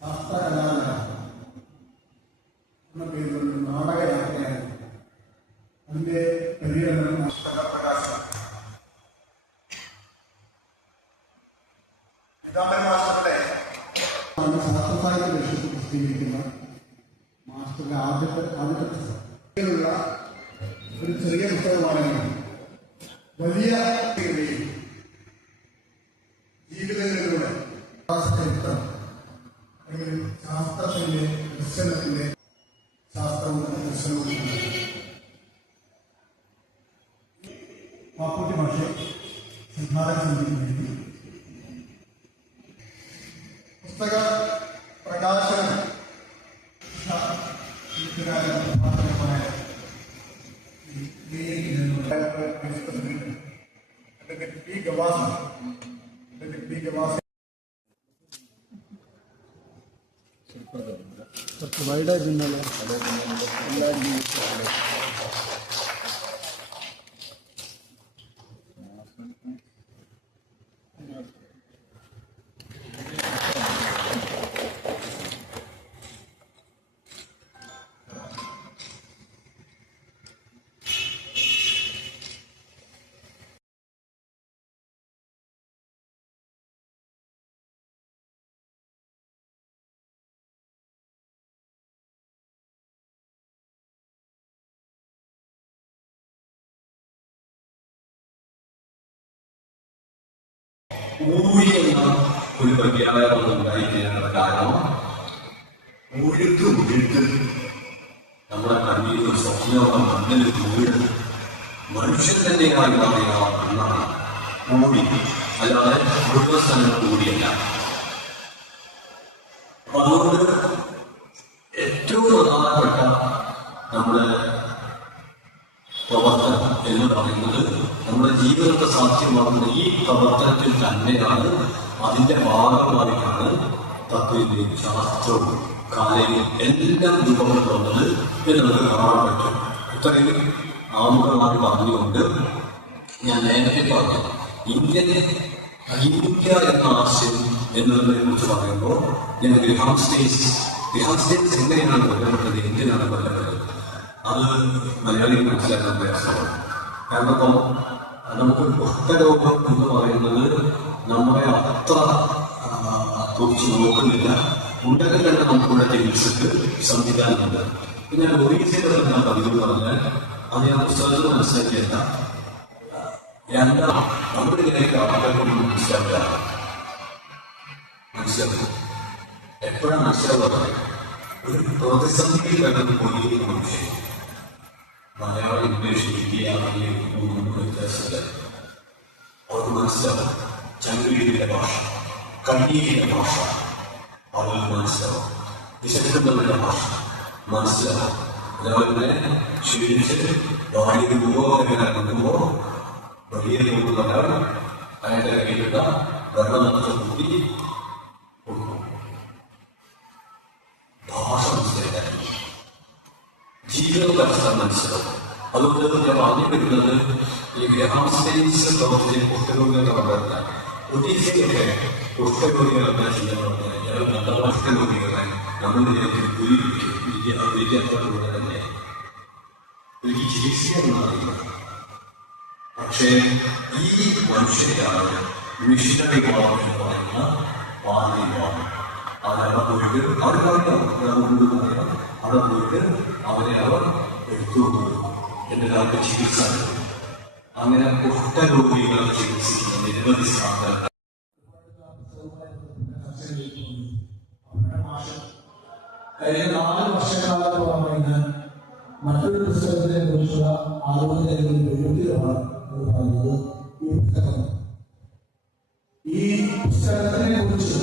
ശാസ്ത്രകലാകാരൻ എന്ന പേരിലുള്ള നാടകയാത്രയായിരുന്നു. അതിന്റെ പര്യടനം പുസ്തകപ്രകാശനം. പീതാംബരൻ മാസ്റ്ററുടെ ശാസ്ത്രസാഹിത്യ ലക്ഷ്യത്തിൽ പ്രസിദ്ധീകരിക്കുന്ന മാസ്റ്ററുടെ ആദ്യത്തെ പുസ്തകത്തിലുള്ള ഒരു ചെറിയ പുസ്തകമാണെങ്കിൽ വലിയ ജീവിതങ്ങളിലൂടെ ചരിത്രം അല്ലെങ്കിൽ ശാസ്ത്രത്തിന്റെ ദർശനത്തിന്റെ ശാസ്ത്രവും ദർശനവും പാപ്പുട്ടി ഭാഷ സംഘാടനം ചെയ്യുന്നതിന് വേണ്ടി പുസ്തക പ്രകാശനം കുറച്ച് വൈഡായിട്ടുണ്ടല്ലോ എല്ലാവരും. ഊഴി എന്ന ഒരു പര്യായം ഉണ്ടായിരിക്കാനുള്ള കാരണം ഊഴത്ത് നമ്മുടെ കണ്ണിൽ സ്വപ്നവും മണ്ണിൽ വീട് മനുഷ്യൻ തന്നെയായി മാറിയ എന്നാണ് ഊഴി, അല്ലാതെ മൃഗസ്ഥലം കൂടിയല്ല. അതുകൊണ്ട് ഏറ്റവും പ്രധാനപ്പെട്ട നമ്മുടെ പ്രവർത്തനം എന്ന് പറയുന്നത് നമ്മുടെ ജീവിതത്തെ സാധ്യമാകുന്ന ഈ പ്രവർത്തനത്തിൽ തന്നെയാണ്. അതിന്റെ ഭാഗമായിട്ടാണ് തത്വവും ശാസ്ത്രവും കലയും എല്ലാം രൂപപ്പെട്ടുള്ളത് എന്ന് നമുക്ക് കാണാൻ പറ്റും. ഇത്രയും ആമുഖമായി പറഞ്ഞുകൊണ്ട് ഞാൻ നേരത്തെ പറഞ്ഞു, ഇന്ത്യ എന്ന ആശയം എന്നതിനെ കുറിച്ച് പറയുമ്പോൾ ഞാൻ ഗ്രഹാം സ്റ്റേറ്റ്സ് എങ്ങനെയാണ് കൊല്ലപ്പെട്ടത്, എന്തിനാണ് കൊല്ലപ്പെട്ടത്, അത് മലയാളികൾ മനസ്സിലാക്കാൻ പ്രയാസമാണ്. കാരണം ഇപ്പം നമുക്കൊരു കുഷ്ഠരോഗം എന്ന് പറയുന്നത് നമ്മളെ അത്ര കുറിച്ച് നോക്കുന്നില്ല. ഉണ്ടെങ്കിൽ തന്നെ നമുക്കിവിടെ ചികിത്സക്ക് സംവിധാനമുണ്ട്. പിന്നെ ഒറീസയുടെ ഞാൻ പതിവ് പറഞ്ഞാൽ അത് ഞാൻ പുസ്തകത്തിൽ മനസ്സിലാക്കിയല്ല. നമ്മളിതിലേക്ക് ആൾക്കാർക്ക് മനസ്സിലാക്കും. എപ്പോഴാണ് മനസ്സിലാവുക? ഒരു പ്രതിസന്ധി കണ്ടത് പോയി മനുഷ്യൻ മലയാളം, ഇംഗ്ലീഷ്, ഹിന്ദി, അറബി വ്യത്യാസമില്ല. അവർക്ക് മനസ്സിലാവും. ചങ്കുവീരിന്റെ ഭാഷ, കണ്ണീരിന്റെ ഭാഷ അവർക്ക് മനസ്സിലാവും. വിശക്കുന്നവരുടെ ഭാഷ മനസ്സിലാവും. അതേപോലെ തന്നെ ക്ഷീണിച്ച് വാണിജ്യ രൂപമെങ്ങനെ കൊണ്ടുമ്പോൾ വലിയ രൂപമുള്ളവർ അയാളുടെ കയ്യിലുള്ള വെള്ളം നടത്തി കൂട്ടി കൊടുക്കും. ഭാഷ മനസ്സിലാക്കാൻ ജീവിതം മനസ്സിലാവും. അതുകൊണ്ട് ഞാൻ പറഞ്ഞു വരുന്നത് ഈ ഗ്രഹാം സ്റ്റേറ്റ്സ് പ്രവർത്തിച്ച കുഷ്ഠരോഗികളെ കണ്ടെത്തില്ല. ഒഡീസയൊക്കെ കുഷ്ഠരോഗികളൊക്കെ ചെയ്യുന്നത് കുഷ്ഠരോഗികളെ നമ്മളിലേക്ക് തന്നെ ഒരു ചികിത്സയെന്നാണ്. പക്ഷേ ഈ മനുഷ്യരാണ് മിഷനറി വാദം എന്ന് പറയുന്ന പാർട്ടി വാദം. അവിടെ പോയിട്ട് അവിടെ പോയിട്ട് അവരെ അവർ എടുത്തുകൊണ്ടു എന്നൊരാൾക്ക് ചികിത്സ. അങ്ങനെ കുഷ്ഠരോഗികളെ ചികിത്സിക്കുന്ന നിരവധി സ്ഥാപനങ്ങൾ കഴിഞ്ഞ 4 വർഷക്കാലത്തോളമായി ഞാൻ മറ്റൊരു പുസ്തകത്തിനെ കുറിച്ചുള്ള ആലോചനകളിൽ പ്രയോജനമാണ് എന്ന് പറയുന്നത് ഈ പുസ്തകം. ഈ പുസ്തകത്തിനെ കുറിച്ച്